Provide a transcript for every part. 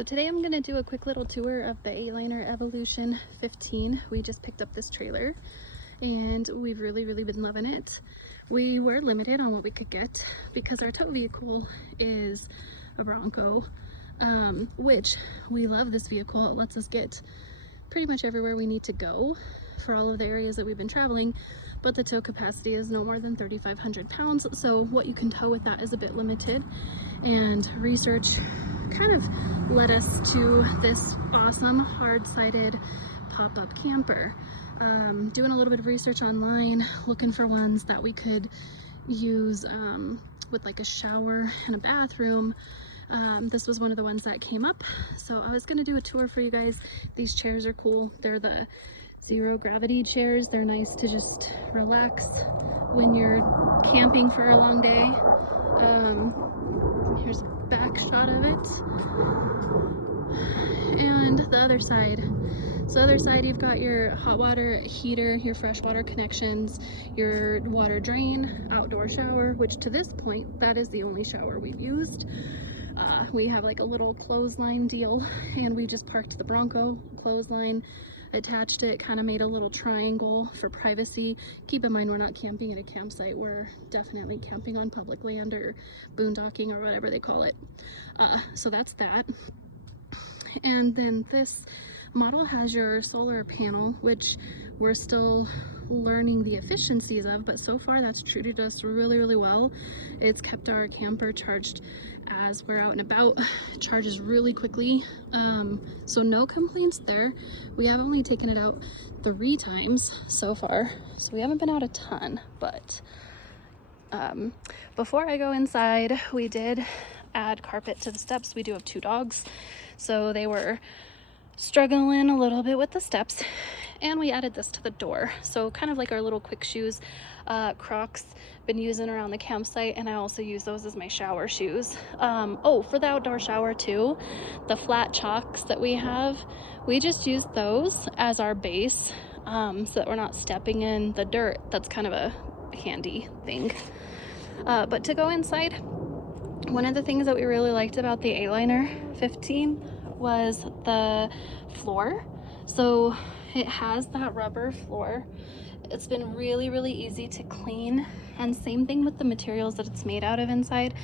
So today I'm going to do a quick little tour of the Aliner Evolution 15. We just picked up this trailer and we've really been loving it. We were limited on what we could get because our tow vehicle is a Bronco, which we love this vehicle. It lets us get pretty much everywhere we need to go for all of the areas that we've been traveling, but the tow capacity is no more than 3,500 pounds, so what you can tow with that is a bit limited. And research kind of led us to this awesome hard-sided pop-up camper. Doing a little bit of research online, looking for ones that we could use with like a shower and a bathroom. This was one of the ones that came up, so I was gonna do a tour for you guys. These chairs are cool. They're the zero gravity chairs. They're nice to just relax when you're camping for a long day. Here's a back shot of it, and the other side. So the other side, you've got your hot water heater, your fresh water connections, your water drain, outdoor shower, which to this point, that is the only shower we've used. We have like a little clothesline deal, and we just parked the Bronco clothesline, attached it, kind of made a little triangle for privacy. Keep in mind, we're not camping at a campsite. We're definitely camping on public land or boondocking or whatever they call it. So that's that. And then this model has your solar panel, which we're still learning the efficiencies of, but so far that's treated us really well. It's kept our camper charged as we're out and about. It charges really quickly, so no complaints there. We have only taken it out 3 times so far, so we haven't been out a ton. But before I go inside, we did add carpet to the steps. We do have 2 dogs, so they were struggling a little bit with the steps, and we added this to the door, so kind of like our little quick shoes. Crocs, been using around the campsite, and I also use those as my shower shoes. Oh, for the outdoor shower too, the flat chalks that we have, we just use those as our base, so that we're not stepping in the dirt. That's kind of a handy thing. But to go inside, one of the things that we really liked about the Aliner 15 was the floor. So it has that rubber floor. It's been really easy to clean, and same thing with the materials that it's made out of inside.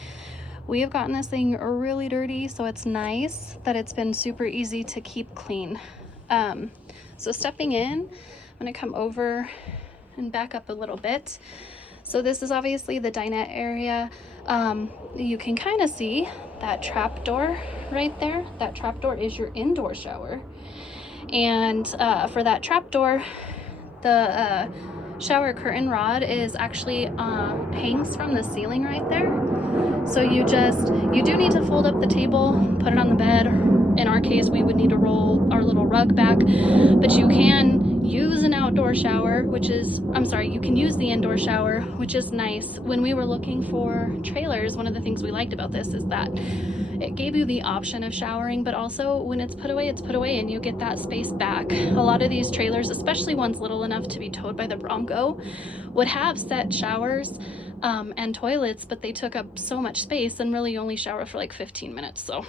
We have gotten this thing really dirty, so it's nice that it's been super easy to keep clean. So stepping in, I'm gonna come over and back up a little bit. So this is obviously the dinette area. You can kind of see that trap door right there. That trap door is your indoor shower. And for that trap door, the shower curtain rod is actually hangs from the ceiling right there. So you do need to fold up the table, put it on the bed. In our case, we would need to roll our little rug back, but you can use an outdoor shower, you can use the indoor shower, which is nice. When we were looking for trailers, one of the things we liked about this is that it gave you the option of showering, but also when it's put away and you get that space back. A lot of these trailers, especially ones little enough to be towed by the Bronco, would have set showers and toilets, but they took up so much space and really only shower for like 15 minutes. So,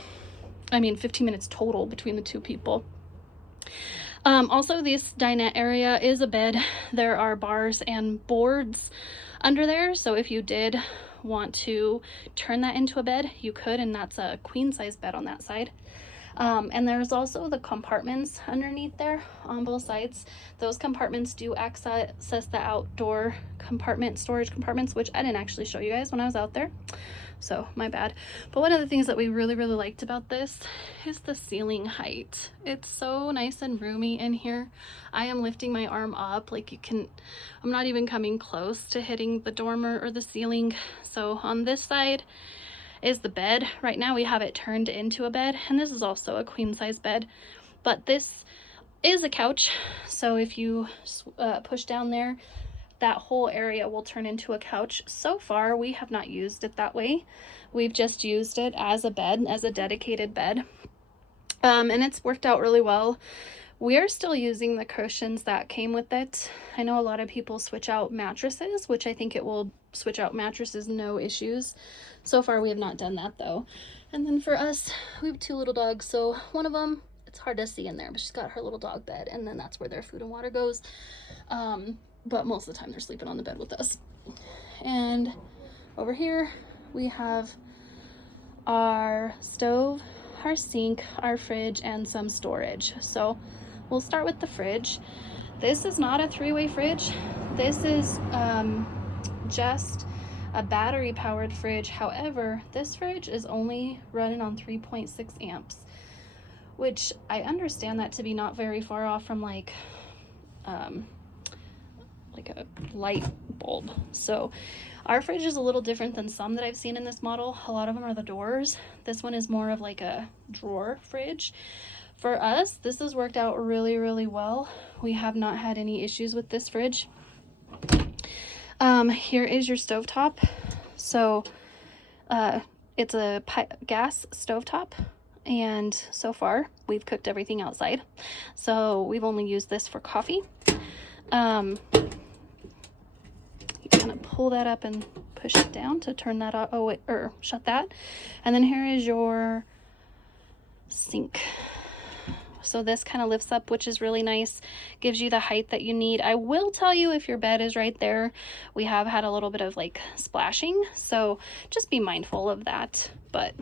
I mean, 15 minutes total between the 2 people. Also, this dinette area is a bed. There are bars and boards under there, so if you did want to turn that into a bed, you could, and that's a queen size bed on that side. And there's also the compartments underneath there on both sides. Those compartments do access the outdoor storage compartments, which I didn't actually show you guys when I was out there, so my bad. But one of the things that we really liked about this is the ceiling height. It's so nice and roomy in here. I am lifting my arm up, like I'm not even coming close to hitting the dormer or the ceiling. So on this side is the bed. Right now we have it turned into a bed, and this is also a queen size bed, but this is a couch. So if you push down there, that whole area will turn into a couch. So far, we have not used it that way. We've just used it as a bed, as a dedicated bed. And it's worked out really well. We are still using the cushions that came with it. I know a lot of people switch out mattresses, which I think it will switch out mattresses, no issues. So far we have not done that though. And then for us, we have 2 little dogs, so one of them, it's hard to see in there, but she's got her little dog bed, and then that's where their food and water goes. But most of the time they're sleeping on the bed with us. And over here we have our stove, our sink, our fridge, and some storage. So we'll start with the fridge. This is not a 3-way fridge. This is just a battery powered fridge. However, this fridge is only running on 3.6 amps, which I understand that to be not very far off from like a light bulb. So our fridge is a little different than some that I've seen in this model. A lot of them are the doors. This one is more of like a drawer fridge. For us, this has worked out really, really well. We have not had any issues with this fridge. Here is your stovetop. So it's a gas stovetop, and so far we've cooked everything outside. So we've only used this for coffee. You kind of pull that up and push it down to turn that off, or shut that. And then here is your sink. So this kind of lifts up, which is really nice, gives you the height that you need. I will tell you, if your bed is right there, we have had a little bit of like splashing, so just be mindful of that. But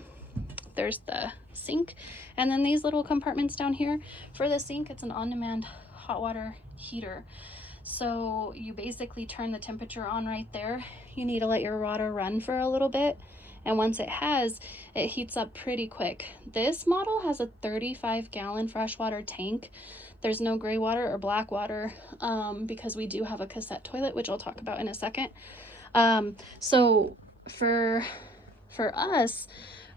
there's the sink, and then these little compartments down here. For the sink, it's an on-demand hot water heater. So you basically turn the temperature on right there. You need to let your water run for a little bit, and once it has, it heats up pretty quick. This model has a 35-gallon freshwater tank. There's no gray water or black water because we do have a cassette toilet, which I'll talk about in a second. So for us,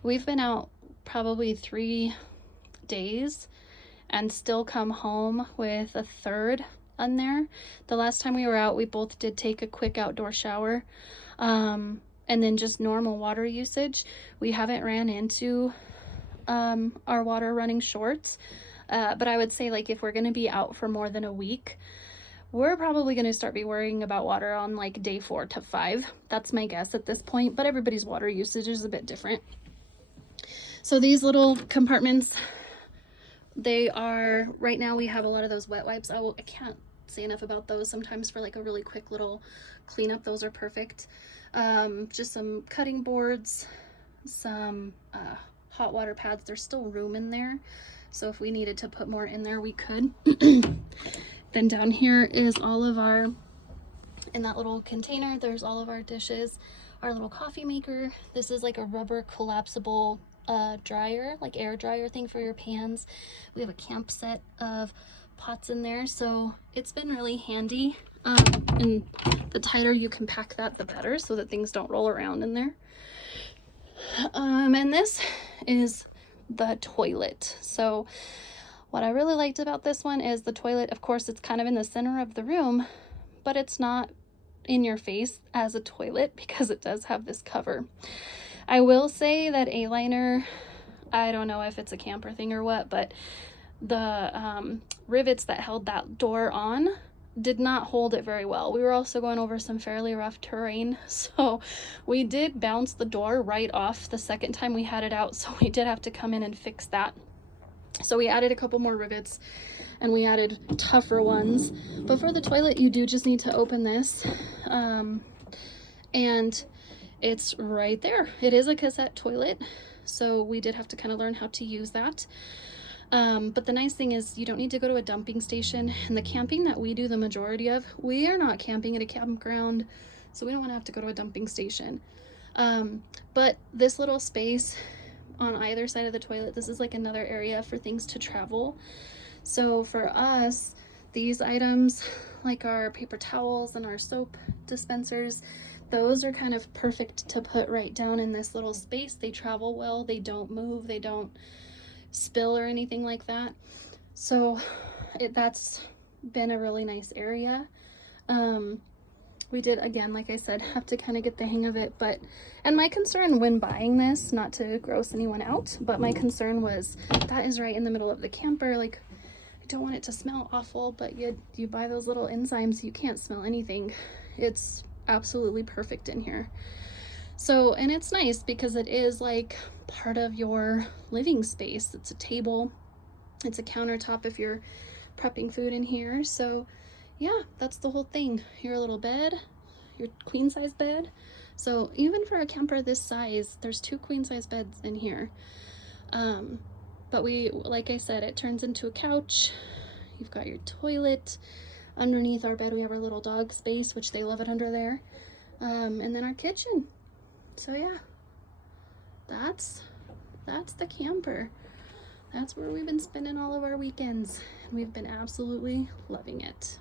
we've been out probably 3 days and still come home with a third on there. The last time we were out, we both did take a quick outdoor shower. And then just normal water usage. We haven't ran into our water running short, but I would say, like, if we're gonna be out for more than a week, we're probably gonna start be worrying about water on like day 4 to 5. That's my guess at this point, but everybody's water usage is a bit different. So these little compartments, they are, right now we have a lot of those wet wipes. I can't say enough about those. Sometimes for like a really quick little cleanup, those are perfect. Just some cutting boards, some hot water pads. There's still room in there, so if we needed to put more in there, we could. Then down here is all of our, in that little container, there's all of our dishes, our little coffee maker. This is like a rubber collapsible dryer, like air dryer thing for your pans. We have a camp set of pots in there, so it's been really handy. And the tighter you can pack that, the better, so that things don't roll around in there. And this is the toilet. So what I really liked about this one is the toilet, of course, it's kind of in the center of the room, but it's not in your face as a toilet because it does have this cover. I will say that Aliner, I don't know if it's a camper thing or what, but the rivets that held that door on did not hold it very well. We were also going over some fairly rough terrain, so we did bounce the door right off the second time we had it out, so we did have to come in and fix that. So we added a couple more rivets and we added tougher ones. But for the toilet, you do just need to open this, and it's right there. It is a cassette toilet, so we did have to kind of learn how to use that. But the nice thing is you don't need to go to a dumping station, and the camping that we do the majority of, we are not camping at a campground, so we don't want to have to go to a dumping station. But this little space on either side of the toilet, this is like another area for things to travel. So for us, these items, like our paper towels and our soap dispensers, those are kind of perfect to put right down in this little space. They travel well, they don't move, they don't spill or anything like that. So that's been a really nice area. We did, again, like I said, have to kind of get the hang of it, but, and my concern when buying this, not to gross anyone out, but my concern was that is right in the middle of the camper. Like, I don't want it to smell awful, but you buy those little enzymes, you can't smell anything. It's absolutely perfect in here. So, and it's nice because it is like part of your living space. It's a table, it's a countertop if you're prepping food in here. So yeah, that's the whole thing. Your little bed, your queen size bed. So even for a camper this size, there's 2 queen size beds in here. But we, like I said, it turns into a couch. You've got your toilet. Underneath our bed, we have our little dog space, which they love it under there. And then our kitchen. So yeah, that's the camper. That's where we've been spending all of our weekends, and we've been absolutely loving it.